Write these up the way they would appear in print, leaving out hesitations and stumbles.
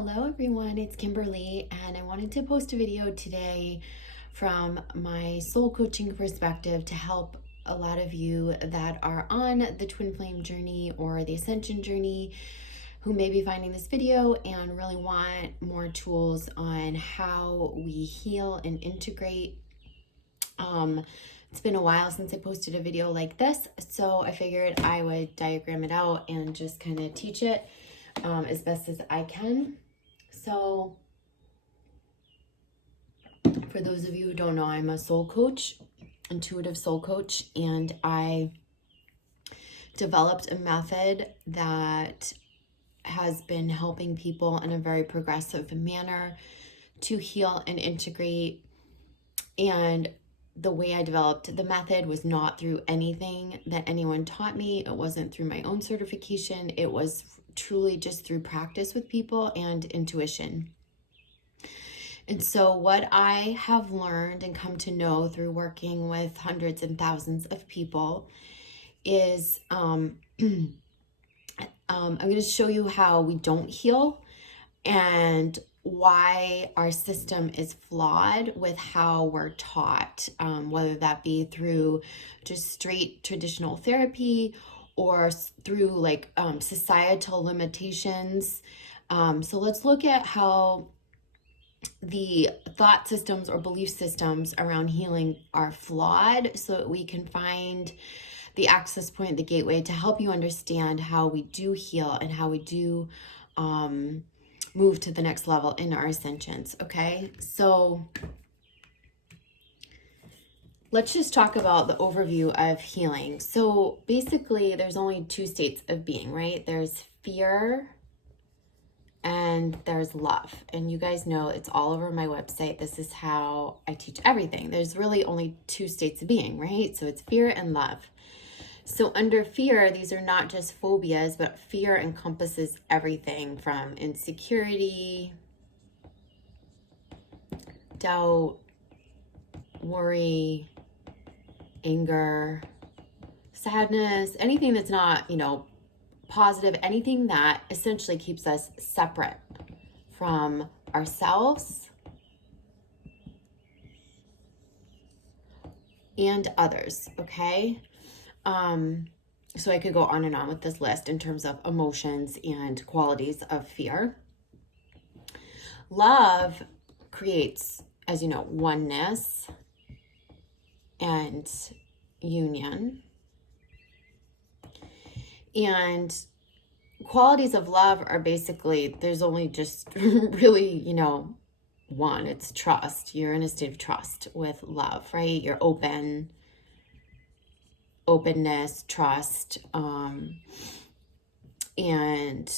Hello everyone, it's Kimberly, and I wanted to post a video today from my soul coaching perspective to help a lot of you that are on the twin flame journey or the ascension journey who may be finding this video and really want more tools on how we heal and integrate. It's been a while since I posted a video like this, so I figured I would diagram it out and just kind of teach it as best as I can. So for those of you who don't know, I'm a soul coach, intuitive soul coach, and I developed a method that has been helping people in a very progressive manner to heal and integrate. And the way I developed the method was not through anything that anyone taught me. It wasn't through my own certification. It was truly just through practice with people and intuition. And so what I have learned and come to know through working with hundreds and thousands of people is I'm going to show you how we don't heal and why our system is flawed with how we're taught, whether that be through just straight traditional therapy or through like societal limitations. So let's look at how the thought systems or belief systems around healing are flawed so that we can find the access point, the gateway to help you understand how we do heal and how we do move to the next level in our ascensions. Okay, so let's just talk about the overview of healing. So basically there's only two states of being, right? There's fear and there's love. And you guys know it's all over my website. This is how I teach everything. There's really only two states of being, right? So it's fear and love. So under fear, these are not just phobias, but fear encompasses everything from insecurity, doubt, worry, anger, sadness, anything that's not, positive, anything that essentially keeps us separate from ourselves and others, okay? So I could go on and on with this list in terms of emotions and qualities of fear. Love creates, as you know, oneness and union. And qualities of love are basically, there's only just really, one. It's trust. You're in a state of trust with love, right? You're openness, trust, and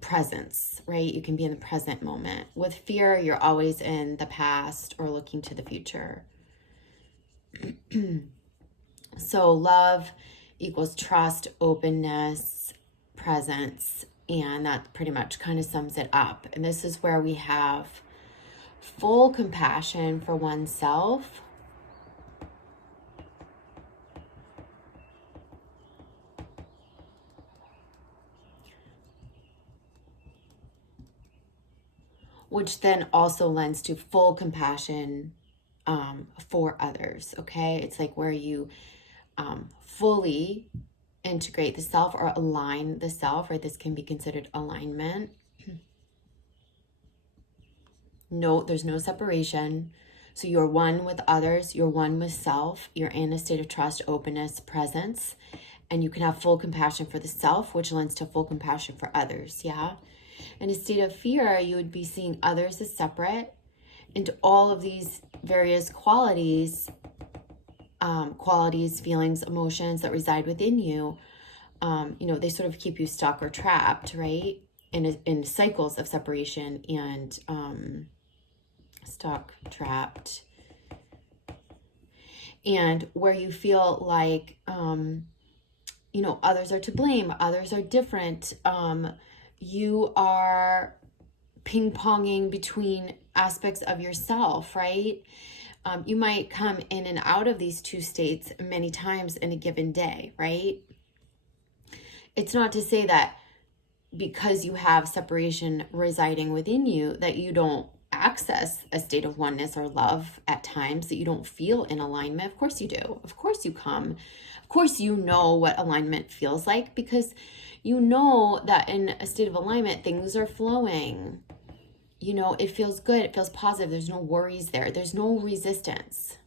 presence, right? You can be in the present moment. With fear, you're always in the past or looking to the future. So love equals trust, openness, presence, and that pretty much kind of sums it up. And this is where we have full compassion for oneself, which then also lends to full compassion for others, okay? It's like where you fully integrate the self or align the self, right? This can be considered alignment. No, there's no separation. So you're one with others, you're one with self, you're in a state of trust, openness, presence, and you can have full compassion for the self, which lends to full compassion for others, yeah? In a state of fear, you would be seeing others as separate, and all of these various qualities, feelings, emotions that reside within you, they sort of keep you stuck or trapped, right? In cycles of separation and stuck, trapped. And where you feel like, others are to blame, others are different, you are ping-ponging between aspects of yourself, right? You might come in and out of these two states many times in a given day, right? It's not to say that because you have separation residing within you, that you don't access a state of oneness or love at times, that you don't feel in alignment. Of course you do. Of course you come. Of course you know what alignment feels like, because you know that in a state of alignment, things are flowing. You know, it feels good. It feels positive. There's no worries there. There's no resistance.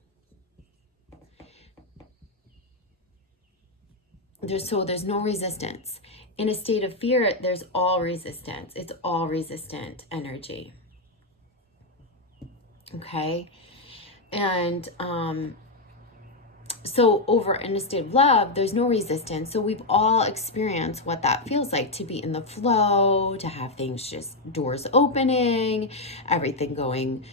There's no resistance. In a state of fear, there's all resistance. It's all resistant energy. Okay? And so over in a state of love, there's no resistance. So we've all experienced what that feels like, to be in the flow, to have things just doors opening, everything going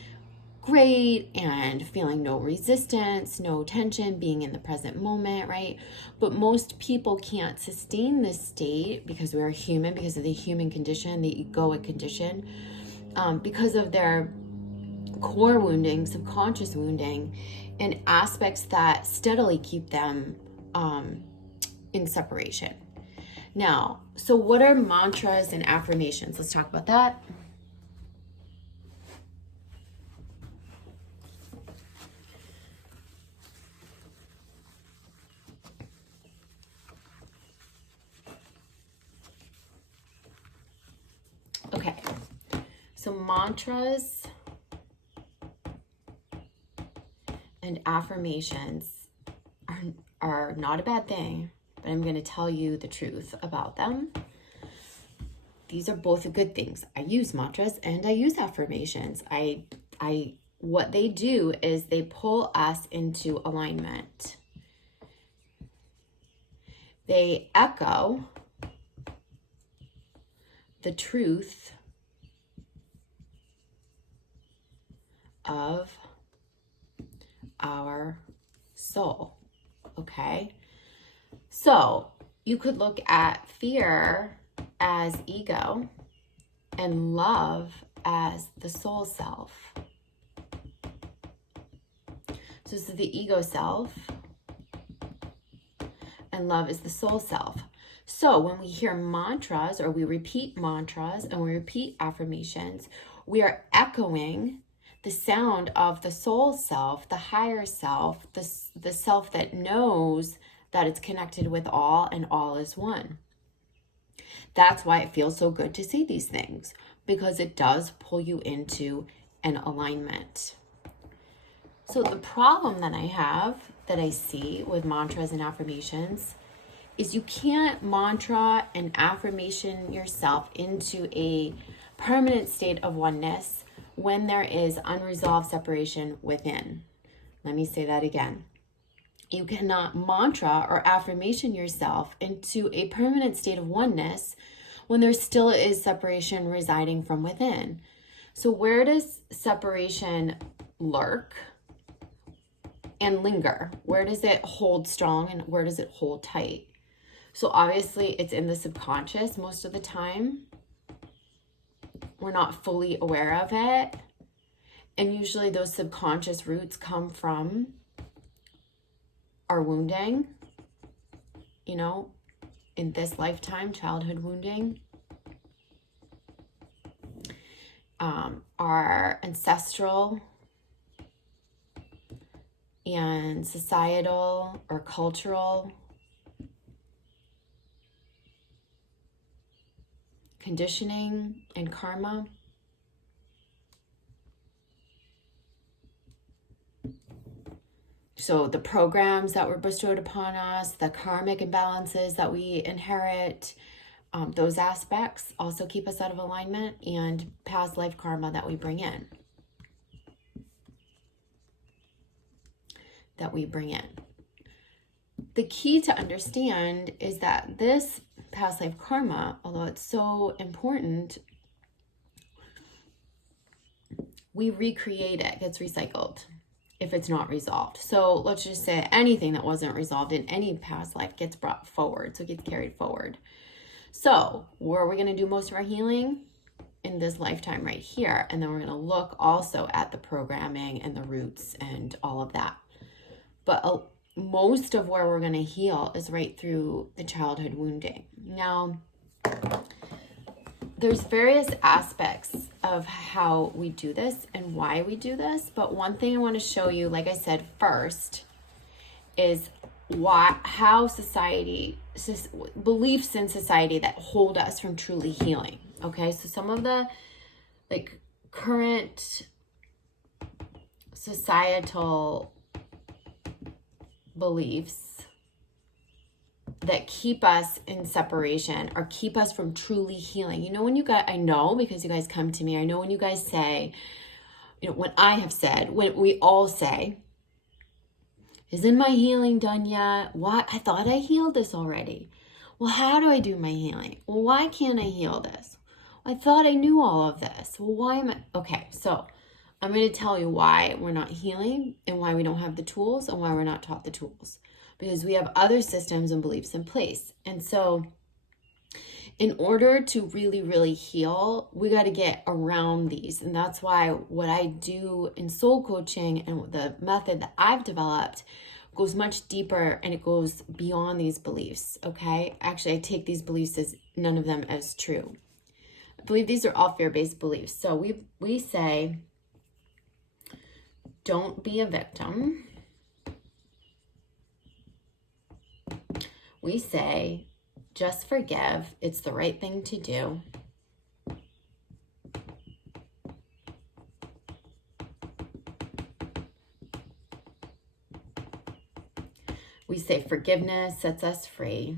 great, and feeling no resistance, no tension, being in the present moment, right? But most people can't sustain this state because we're human, because of the human condition, the egoic condition, because of their core wounding, subconscious wounding, and aspects that steadily keep them in separation. Now, so what are mantras and affirmations? Let's talk about that. Okay, so mantras and affirmations are not a bad thing, but I'm going to tell you the truth about them. These are both good things. I use mantras and I use affirmations. What they do is they pull us into alignment. They echo the truth of our soul. Okay? So you could look at fear as ego and love as the soul self. So this is the ego self and love is the soul self. So when we hear mantras, or we repeat mantras and we repeat affirmations, we are echoing the sound of the soul self, the higher self, the self that knows that it's connected with all and all is one. That's why it feels so good to say these things, because it does pull you into an alignment. So the problem that I see with mantras and affirmations is you can't mantra and affirmation yourself into a permanent state of oneness when there is unresolved separation within. Let me say that again. You cannot mantra or affirmation yourself into a permanent state of oneness when there still is separation residing from within. So where does separation lurk and linger? Where does it hold strong and where does it hold tight? So obviously it's in the subconscious most of the time. We're not fully aware of it. And usually those subconscious roots come from our wounding, in this lifetime, childhood wounding, our ancestral and societal or cultural conditioning and karma. So the programs that were bestowed upon us, the karmic imbalances that we inherit, those aspects also keep us out of alignment, and past life karma that we bring in. The key to understand is that this past life karma, although it's so important, we recreate it, gets recycled if it's not resolved. So let's just say anything that wasn't resolved in any past life gets brought forward, so it gets carried forward. So where are we going to do most of our healing? In this lifetime right here. And then we're going to look also at the programming and the roots and all of that. But most of where we're going to heal is right through the childhood wounding. Now, there's various aspects of how we do this and why we do this. But one thing I want to show you, like I said, first is how society, beliefs in society that hold us from truly healing. Okay, so some of the like current societal beliefs that keep us in separation or keep us from truly healing. You know, when you guys, I know because you guys come to me, I know when you guys say, you know, when I have said, when we all say, isn't my healing done yet? What? I thought I healed this already. Well, how do I do my healing? Well, why can't I heal this? I thought I knew all of this. Well, why am I? Okay, so I'm going to tell you why we're not healing and why we don't have the tools and why we're not taught the tools. Because we have other systems and beliefs in place. And so in order to really, really heal, we got to get around these. And that's why what I do in soul coaching and the method that I've developed goes much deeper and it goes beyond these beliefs, okay? Actually, I take these beliefs as none of them as true. I believe these are all fear-based beliefs. So we say, don't be a victim. We say, just forgive. It's the right thing to do. We say forgiveness sets us free.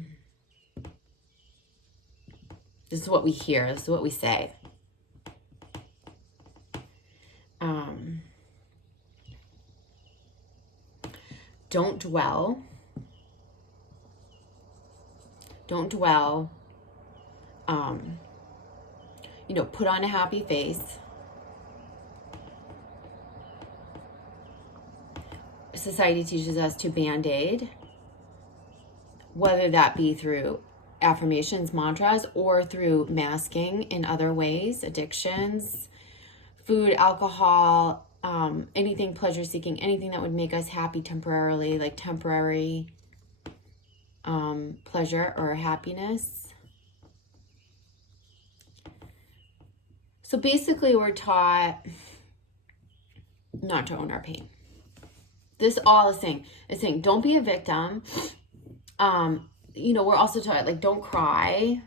This is what we hear. This is what we say. Don't dwell. Don't dwell. You know, put on a happy face. Society teaches us to band-aid, whether that be through affirmations, mantras, or through masking in other ways, addictions, food, alcohol, anything pleasure-seeking, anything that would make us happy temporarily, like temporary pleasure or happiness. So basically we're taught not to own our pain. This all is saying don't be a victim. You know, we're also taught like don't cry.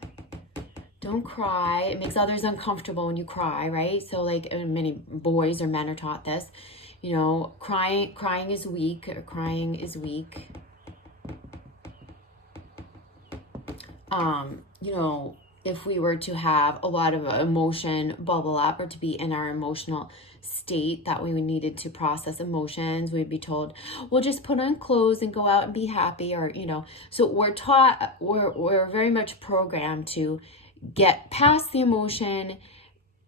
Don't cry. It makes others uncomfortable when you cry, right? So like many boys or men are taught this. You know, crying is weak, or crying is weak. You know, if we were to have a lot of emotion bubble up or to be in our emotional state that we needed to process emotions, we'd be told, well, just put on clothes and go out and be happy, or, you know, so we're taught, we're very much programmed to get past the emotion.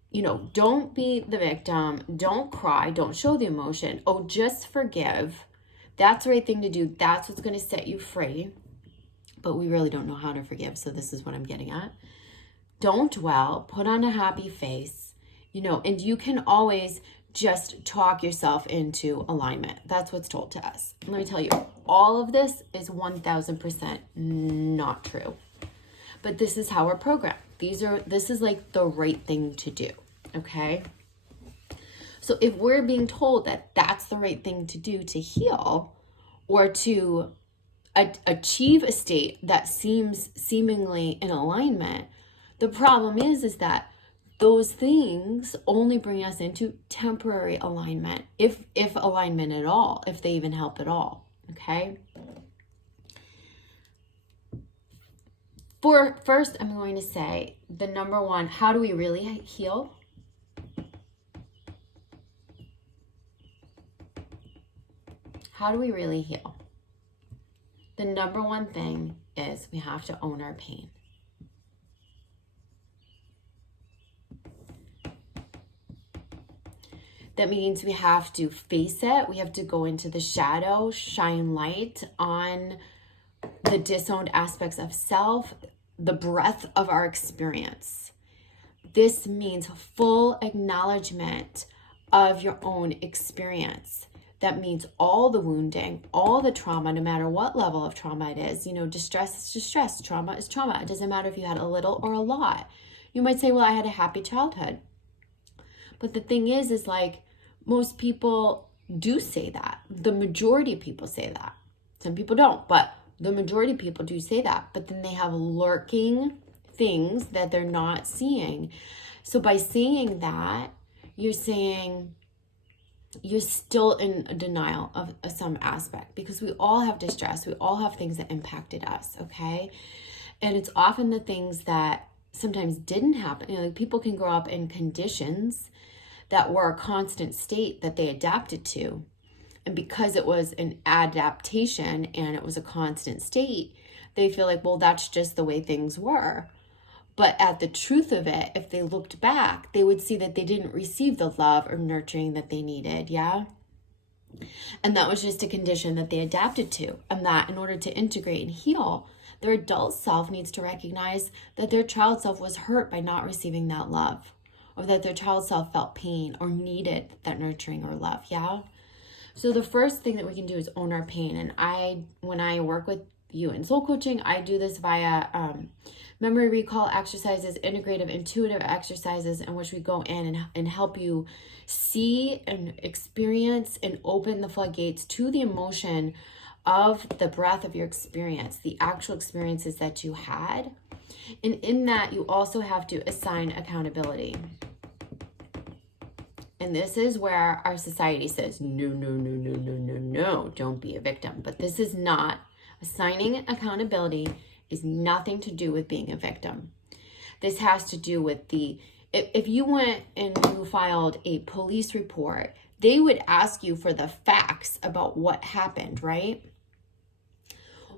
You know, don't be the victim, don't cry, don't show the emotion. Oh, just forgive. That's the right thing to do. That's what's going to set you free. But we really don't know how to forgive. So this is what I'm getting at. Don't dwell, put on a happy face, you know, and you can always just talk yourself into alignment. That's what's told to us. Let me tell you, all of this is 1000% not true. But this is how we're programmed. This is like the right thing to do, okay? So if we're being told that that's the right thing to do to heal or to achieve a state that seems seemingly in alignment, the problem is that those things only bring us into temporary alignment, if alignment at all, if they even help at all, okay? First, I'm going to say the number one, how do we really heal? How do we really heal? The number one thing is we have to own our pain. That means we have to face it. We have to go into the shadow, shine light on the disowned aspects of self, the breadth of our experience. This means full acknowledgement of your own experience. That means all the wounding, all the trauma, no matter what level of trauma it is. You know, distress is distress, trauma is trauma. It doesn't matter if you had a little or a lot. You might say, well, I had a happy childhood. But the thing is like, most people do say that. The majority of people say that. Some people don't, but the majority of people do say that. But then they have lurking things that they're not seeing. So by saying that, you're saying you're still in denial of some aspect, because we all have distress. We all have things that impacted us, okay? And it's often the things that sometimes didn't happen. You know, like people can grow up in conditions that were a constant state that they adapted to. And because it was an adaptation and it was a constant state, they feel like, well, that's just the way things were. But at the truth of it, if they looked back, they would see that they didn't receive the love or nurturing that they needed, yeah? And that was just a condition that they adapted to. And that in order to integrate and heal, their adult self needs to recognize that their child self was hurt by not receiving that love, or that their child self felt pain or needed that nurturing or love, yeah? So the first thing that we can do is own our pain. And when I work with you in soul coaching, I do this via memory recall exercises, integrative, intuitive exercises, in which we go in and help you see and experience and open the floodgates to the emotion of the breadth of your experience, the actual experiences that you had. And in that, you also have to assign accountability. And this is where our society says, no, no, no, no, no, no, no, don't be a victim. But this is not. Assigning accountability is nothing to do with being a victim. This has to do with if you went and you filed a police report, they would ask you for the facts about what happened, right?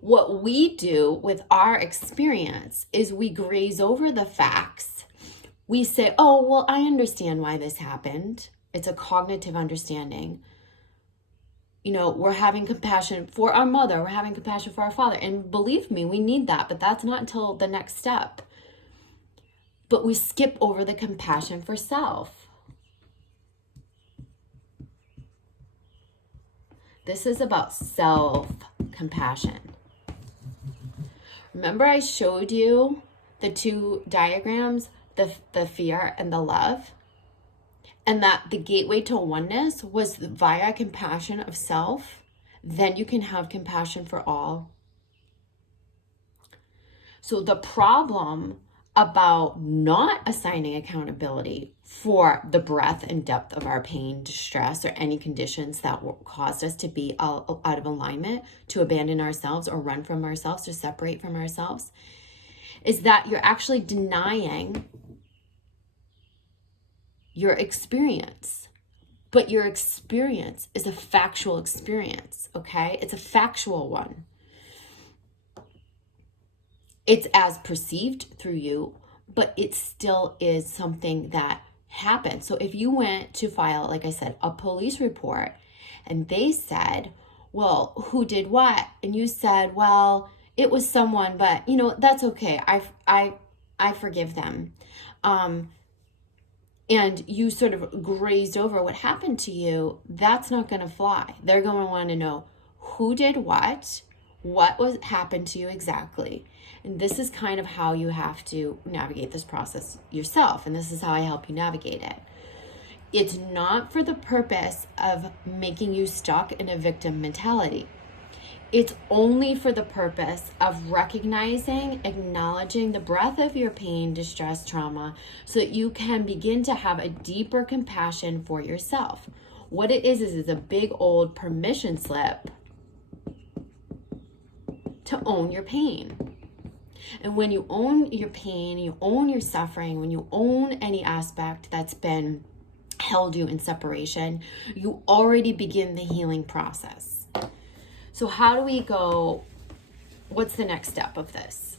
What we do with our experience is we graze over the facts. We say, oh, well, I understand why this happened. It's a cognitive understanding. You know, we're having compassion for our mother. We're having compassion for our father. And believe me, we need that, but that's not until the next step. But we skip over the compassion for self. This is about self-compassion. Remember I showed you the two diagrams, the fear and the love? And that the gateway to oneness was via compassion of self. Then you can have compassion for all. So the problem about not assigning accountability for the breadth and depth of our pain, distress, or any conditions that caused us to be out of alignment, to abandon ourselves or run from ourselves or separate from ourselves, is that you're actually denying your experience. But your experience is a factual experience, okay? It's a factual one. It's as perceived through you, but it still is something that happened. So if you went to file, like I said, a police report, and they said, well, who did what? And you said, well, it was someone, but you know, that's okay. I forgive them. And you sort of grazed over what happened to you, that's not going to fly. They're going to want to know who did what was happened to you exactly. And this is kind of how you have to navigate this process yourself. And this is how I help you navigate it. It's not for the purpose of making you stuck in a victim mentality. It's only for the purpose of recognizing, acknowledging the breadth of your pain, distress, trauma, so that you can begin to have a deeper compassion for yourself. What it is a big old permission slip to own your pain. And when you own your pain, you own your suffering, when you own any aspect that's been held you in separation, you already begin the healing process. So how do we go? What's the next step of this?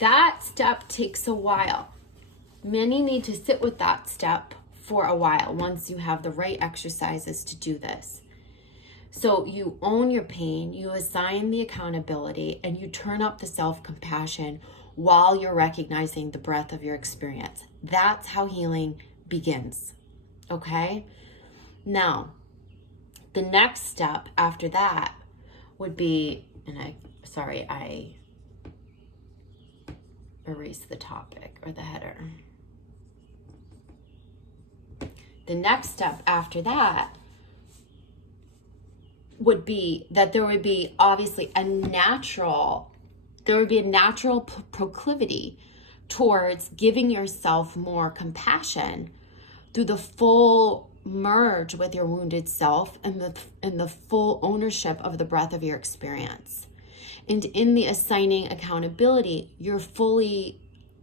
That step takes a while. Many need to sit with that step for a while once you have the right exercises to do this. So you own your pain, you assign the accountability, and you turn up the self-compassion while you're recognizing the breadth of your experience. That's how healing begins, okay? Now, the next step after that would be, and I erase the topic or the header. The next step after that would be that there would be obviously a natural proclivity towards giving yourself more compassion through the full merge with your wounded self and the full ownership of the breadth of your experience. And in the assigning accountability, you're fully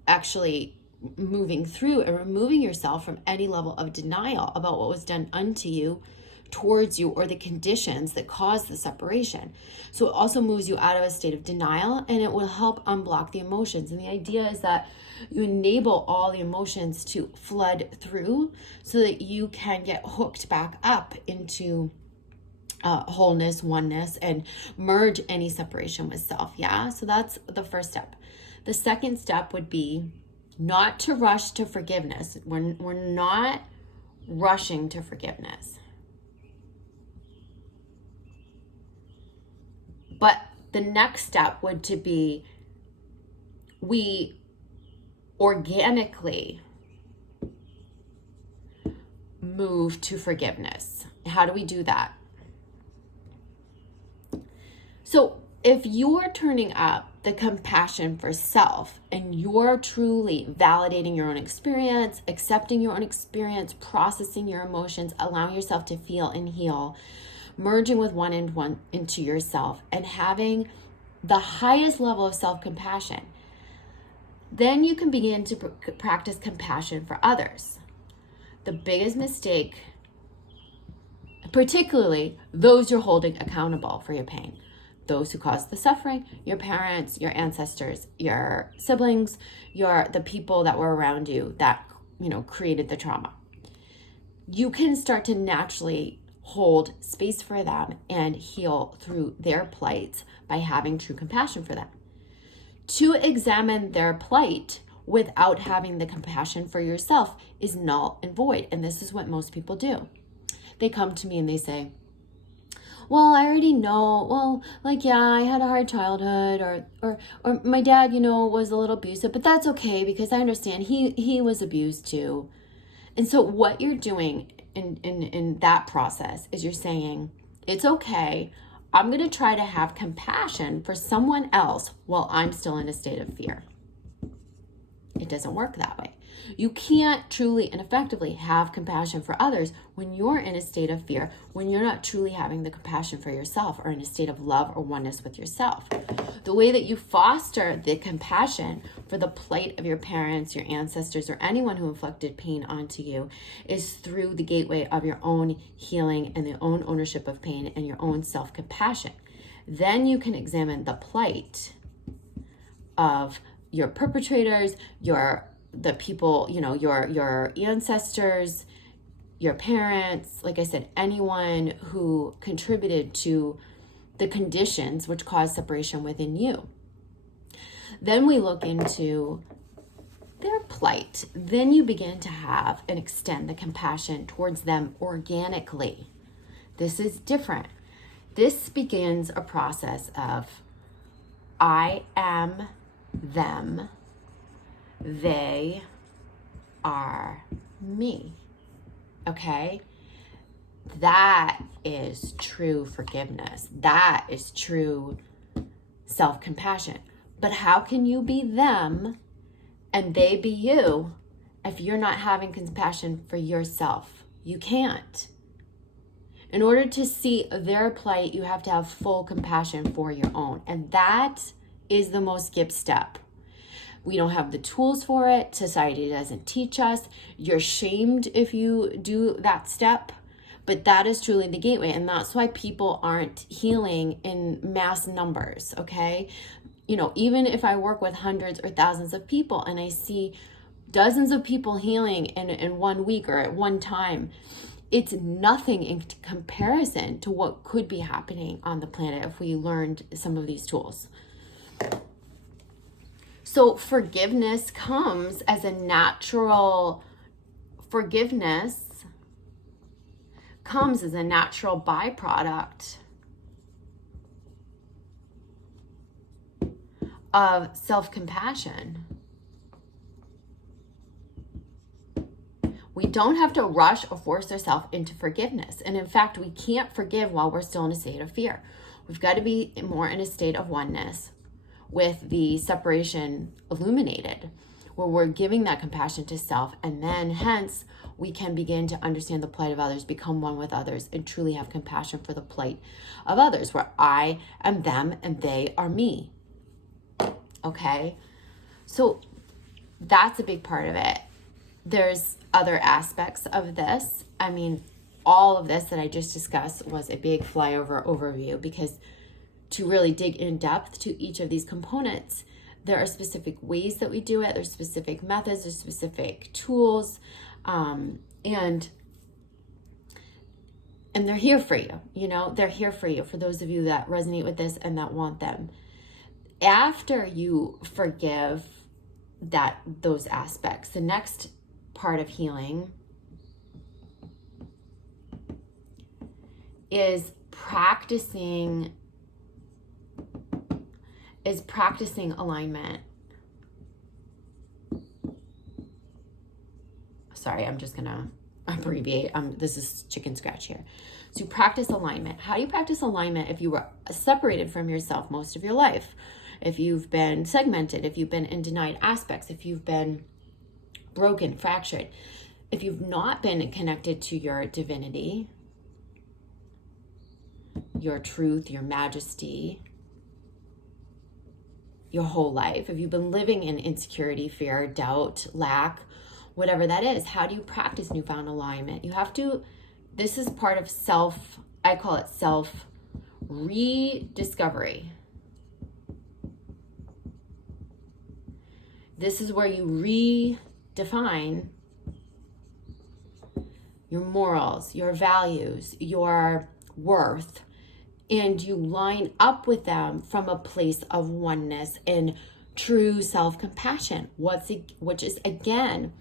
actually moving through and removing yourself from any level of denial about what was done unto you, towards you, or the conditions that caused the separation. So it also moves you out of a state of denial, and it will help unblock the emotions. And the idea is that you enable all the emotions to flood through so that you can get hooked back up into wholeness, oneness, and merge any separation with self. Yeah, so that's the first step. The second step would be not to rush to forgiveness. We're not rushing to forgiveness. But the next step would to be we organically move to forgiveness. How do we do that? So if you're turning up the compassion for self and you're truly validating your own experience, accepting your own experience, processing your emotions, allowing yourself to feel and heal, merging with one into yourself, and having the highest level of self-compassion, then you can begin to practice compassion for others. The biggest mistake, particularly those you're holding accountable for your pain, those who caused the suffering, your parents, your ancestors, your siblings, the people that were around you that, created the trauma. You can start to naturally hold space for them and heal through their plights by having true compassion for them. To examine their plight without having the compassion for yourself is null and void. And this is what most people do. They come to me and they say, well, I already know. Well, I had a hard childhood, or my dad, was a little abusive, but that's okay because I understand he was abused too. And so what you're doing in that process is you're saying, it's okay. I'm going to try to have compassion for someone else while I'm still in a state of fear. It doesn't work that way. You can't truly and effectively have compassion for others when you're in a state of fear, when you're not truly having the compassion for yourself or in a state of love or oneness with yourself. The way that you foster the compassion for the plight of your parents, your ancestors, or anyone who inflicted pain onto you is through the gateway of your own healing and the own ownership of pain and your own self-compassion. Then you can examine the plight of your perpetrators, the people, your ancestors, your parents, like I said, anyone who contributed to the conditions which caused separation within you. Then we look into their plight. Then you begin to have and extend the compassion towards them organically. This is different. This begins a process of I am them, they are me. Okay? That is true forgiveness. That is true self-compassion. But how can you be them and they be you if you're not having compassion for yourself? You can't. In order to see their plight, you have to have full compassion for your own. And that is the most skipped step. We don't have the tools for it. Society doesn't teach us. You're shamed if you do that step. But that is truly the gateway. And that's why people aren't healing in mass numbers, okay? Even if I work with hundreds or thousands of people and I see dozens of people healing in 1 week or at one time, it's nothing in comparison to what could be happening on the planet if we learned some of these tools. So forgiveness comes as a natural byproduct of self-compassion. We don't have to rush or force ourselves into forgiveness. And in fact, we can't forgive while we're still in a state of fear. We've got to be more in a state of oneness with the separation illuminated, where we're giving that compassion to self, and then hence we can begin to understand the plight of others, become one with others, and truly have compassion for the plight of others, where I am them and they are me. Okay? So that's a big part of it. There's other aspects of this. I mean, all of this that I just discussed was a big flyover overview, because to really dig in depth to each of these components, there are specific ways that we do it. There's specific methods, there's specific tools, and they're here for you. You know, they're here for you, for those of you that resonate with this and that want them. After you forgive those aspects, the next part of healing is practicing alignment. Sorry, I'm just gonna abbreviate. This is chicken scratch here. So practice alignment. How do you practice alignment if you were separated from yourself most of your life? If you've been segmented, if you've been in denied aspects, if you've been broken, fractured, if you've not been connected to your divinity, your truth, your majesty, your whole life, if you've been living in insecurity, fear, doubt, lack, whatever that is, how do you practice newfound alignment? You have to, this is part of self, I call it self rediscovery. This is where you redefine your morals, your values, your worth, and you line up with them from a place of oneness and true self-compassion, which is, again,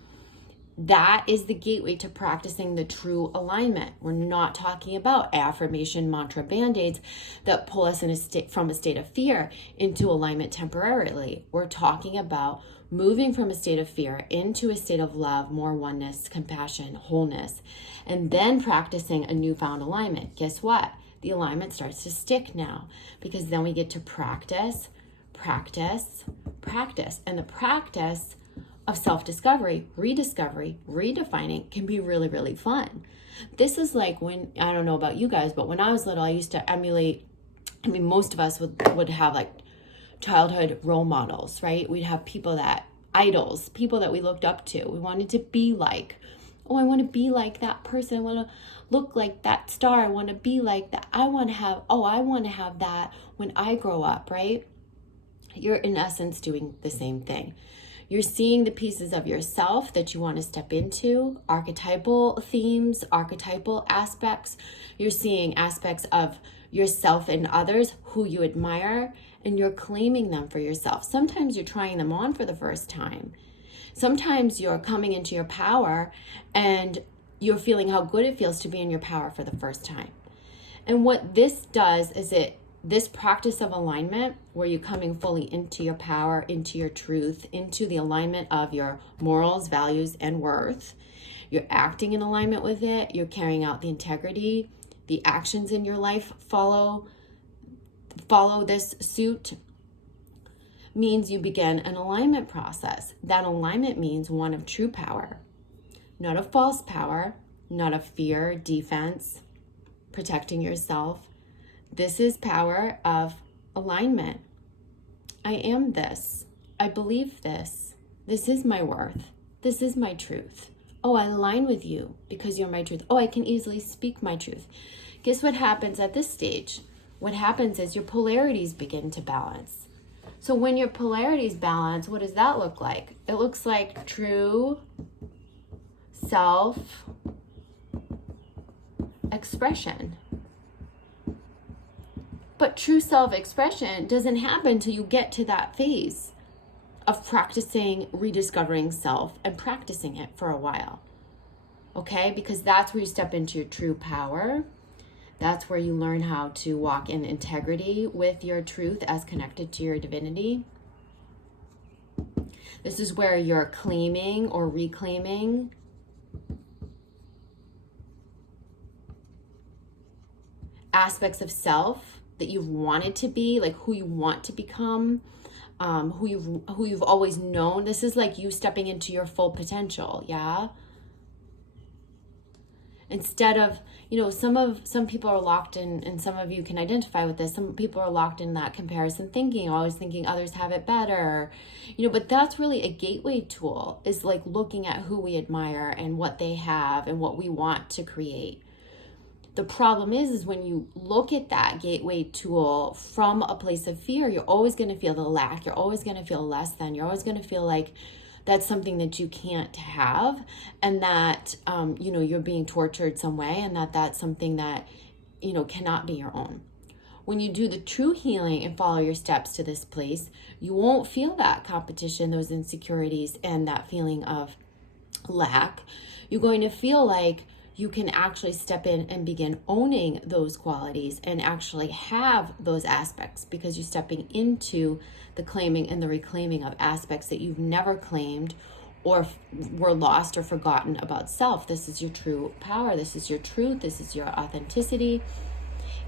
that is the gateway to practicing the true alignment. We're not talking about affirmation mantra band-aids that pull us from a state of fear into alignment temporarily. We're talking about moving from a state of fear into a state of love, more oneness, compassion, wholeness, and then practicing a newfound alignment. Guess what? The alignment starts to stick now, because then we get to practice. And the practice of self-discovery, rediscovery, redefining can be really, really fun. This is like when, I don't know about you guys, but when I was little, I used to emulate, I mean, most of us would have like childhood role models, right? We'd have idols, people that we looked up to. We wanted to be like, oh, I want to be like that person. I want to look like that star. I want to be like that. I want to have that when I grow up, right? You're in essence doing the same thing. You're seeing the pieces of yourself that you want to step into, archetypal themes, archetypal aspects. You're seeing aspects of yourself and others who you admire, and you're claiming them for yourself. Sometimes you're trying them on for the first time. Sometimes you're coming into your power and you're feeling how good it feels to be in your power for the first time. And what this does is this practice of alignment, where you're coming fully into your power, into your truth, into the alignment of your morals, values, and worth. You're acting in alignment with it. You're carrying out the integrity. The actions in your life follow this suit. Means you begin an alignment process. That alignment means one of true power, not of false power, not of fear, defense, protecting yourself. This is power of alignment. I am this. I believe this. This is my worth. This is my truth. Oh, I align with you because you're my truth. Oh, I can easily speak my truth. Guess what happens at this stage? What happens is your polarities begin to balance. So when your polarities balance, what does that look like? It looks like true self-expression. But true self-expression doesn't happen until you get to that phase of practicing, rediscovering self and practicing it for a while. Okay? Because that's where you step into your true power. That's where you learn how to walk in integrity with your truth as connected to your divinity. This is where you're claiming or reclaiming aspects of self that you've wanted to be, like who you want to become, who you've always known. This is like you stepping into your full potential, yeah? Instead of, some people are locked in, and some of you can identify with this. Some people are locked in that comparison thinking, always thinking others have it better, but that's really a gateway tool, is like looking at who we admire and what they have and what we want to create. The problem is when you look at that gateway tool from a place of fear, you're always going to feel the lack. You're always going to feel less than. You're always going to feel like that's something that you can't have, and that, you're being tortured some way, and that's something that, cannot be your own. When you do the true healing and follow your steps to this place, you won't feel that competition, those insecurities, and that feeling of lack. You're going to feel like you can actually step in and begin owning those qualities and actually have those aspects, because you're stepping into the claiming and the reclaiming of aspects that you've never claimed or were lost or forgotten about self. This is your true power. This is your truth. This is your authenticity.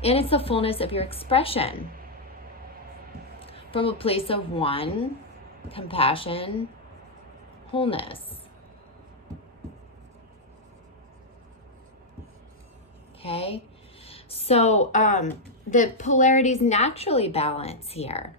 And it's the fullness of your expression from a place of one, compassion, wholeness. Okay, so the polarities naturally balance here.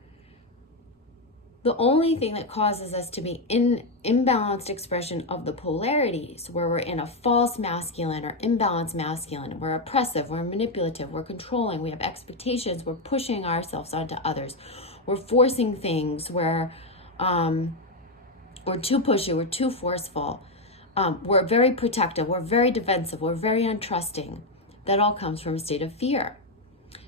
The only thing that causes us to be in imbalanced expression of the polarities, where we're in a false masculine or imbalanced masculine, we're oppressive, we're manipulative, we're controlling, we have expectations, we're pushing ourselves onto others, we're forcing things, we're too pushy, we're too forceful, we're very protective, we're very defensive, we're very untrusting. That all comes from a state of fear.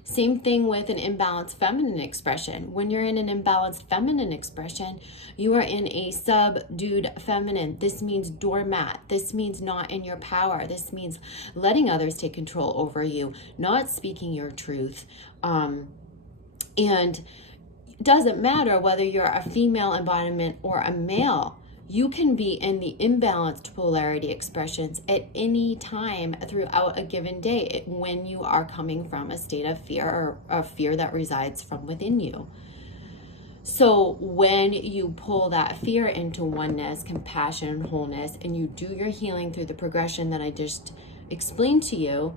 Same thing with an imbalanced feminine expression. When you're in an imbalanced feminine expression, you are in a subdued feminine. This means doormat. This means not in your power. This means letting others take control over you, not speaking your truth. And it doesn't matter whether you're a female embodiment or a male. You can be in the imbalanced polarity expressions at any time throughout a given day when you are coming from a state of fear, or a fear that resides from within you. So when you pull that fear into oneness, compassion, wholeness, and you do your healing through the progression that I just explained to you,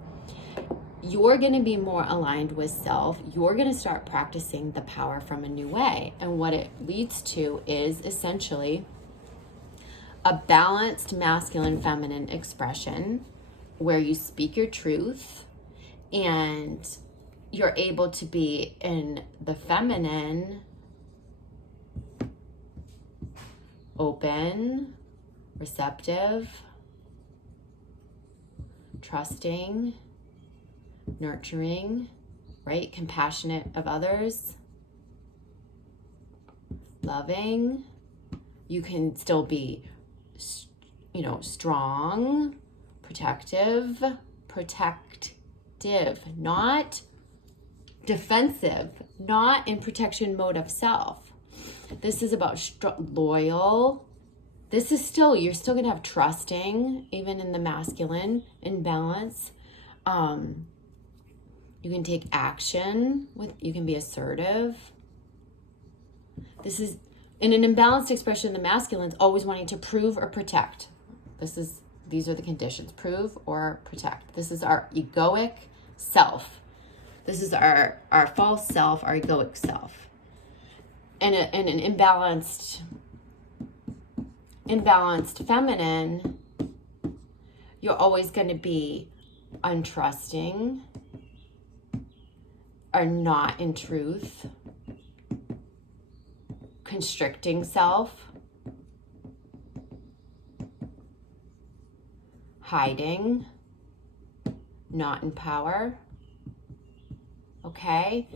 you're going to be more aligned with self. You're going to start practicing the power from a new way. And what it leads to is essentially a balanced masculine feminine expression where you speak your truth and you're able to be in the feminine, open, receptive, trusting, nurturing, right? Compassionate of others, loving. You can still be strong, protective, not defensive, not in protection mode of self. This is about loyal. This is you're still going to have trusting, even in the masculine imbalance. You can take action you can be assertive. This is in an imbalanced expression. The masculine's always wanting to prove or protect. These are the conditions: prove or protect. This is our egoic self. This is our false self, our egoic self. And an imbalanced feminine, you're always going to be untrusting, are not in truth, constricting self, hiding, not in power. Okay?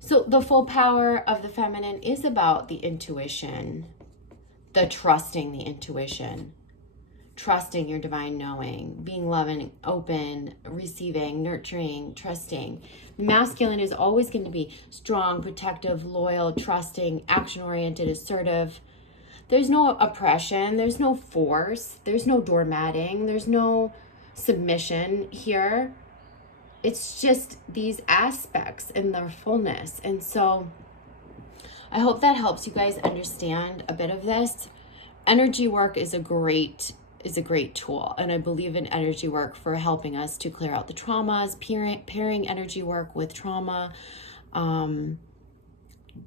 So the full power of the feminine is about the intuition, the trusting the intuition, trusting your divine knowing, being loving, open, receiving, nurturing, trusting. Masculine is always going to be strong, protective, loyal, trusting, action-oriented, assertive. There's no oppression. There's no force. There's no doormatting. There's no submission here. it's just these aspects in their fullness. And so I hope that helps you guys understand a bit of this. Energy work is a great tool, and I believe in energy work for helping us to clear out the traumas, pairing energy work with trauma,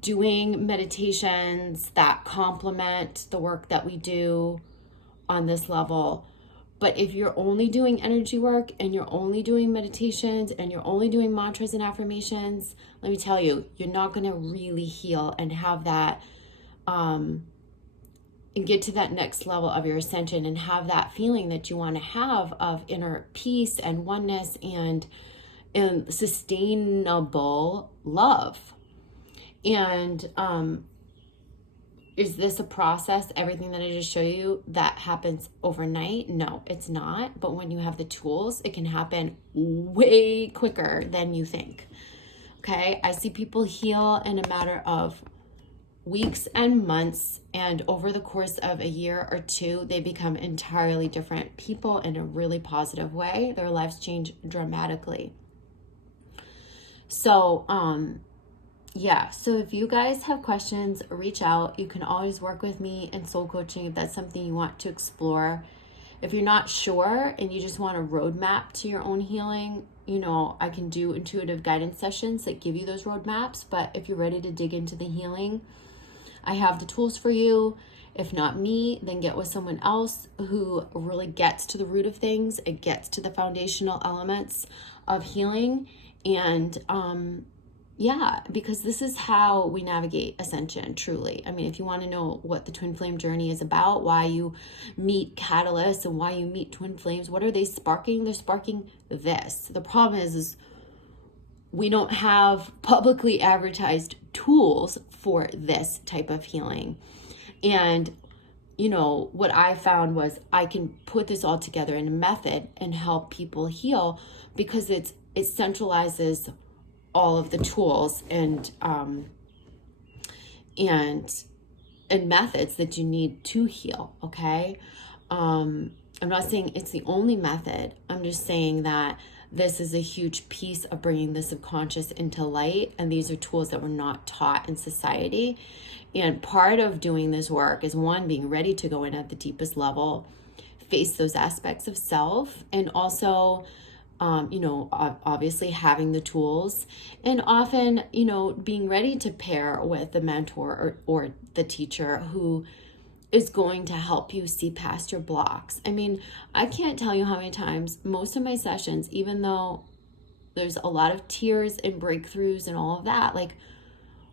doing meditations that complement the work that we do on this level. But if you're only doing energy work and you're only doing meditations and you're only doing mantras and affirmations, let me tell you, you're not going to really heal and have that, and get to that next level of your ascension and have that feeling that you want to have of inner peace and oneness and sustainable love. And is this a process, everything that I just show you, that happens overnight? No, it's not. But when you have the tools, it can happen way quicker than you think. Okay, I see people heal in a matter of weeks and months, and over the course of a year or two, they become entirely different people in a really positive way. Their lives change dramatically. So, yeah, so if you guys have questions, reach out. You can always work with me in soul coaching if that's something you want to explore. If you're not sure and you just want a roadmap to your own healing, I can do intuitive guidance sessions that give you those roadmaps. But if you're ready to dig into the healing, I have the tools for you. If not me, then get with someone else who really gets to the root of things. It gets to the foundational elements of healing. And yeah, because this is how we navigate ascension, truly. I mean, if you want to know what the twin flame journey is about, why you meet catalysts and why you meet twin flames, what are they sparking? They're sparking this. The problem is we don't have publicly advertised tools for this type of healing. And, what I found was I can put this all together in a method and help people heal because it centralizes all of the tools and methods that you need to heal. Okay. I'm not saying it's the only method. I'm just saying that this is a huge piece of bringing the subconscious into light. And these are tools that were not taught in society. And part of doing this work is, one, being ready to go in at the deepest level, face those aspects of self, and also obviously having the tools, and often, being ready to pair with the mentor or the teacher who is going to help you see past your blocks. I mean, I can't tell you how many times most of my sessions, even though there's a lot of tears and breakthroughs and all of that, like,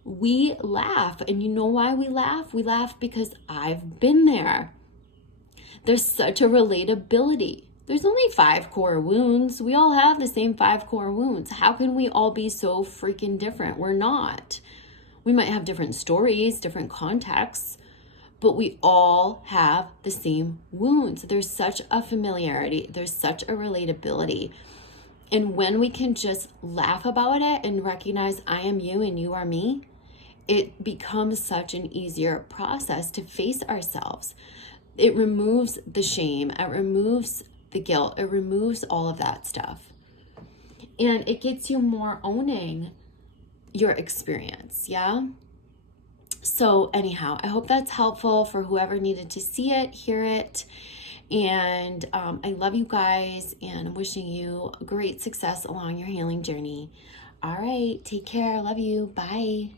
we laugh. And you know why we laugh? We laugh because I've been there. There's such a relatability. There's only 5 core wounds. We all have the same 5 core wounds. How can we all be so freaking different? We're not. We might have different stories, different contexts, but we all have the same wounds. There's such a familiarity. There's such a relatability. And when we can just laugh about it and recognize I am you and you are me, it becomes such an easier process to face ourselves. It removes the shame. It removes the guilt. It removes all of that stuff. And it gets you more owning your experience. Yeah. So anyhow, I hope that's helpful for whoever needed to see it, hear it. And I love you guys, and I'm wishing you great success along your healing journey. All right. Take care. Love you. Bye.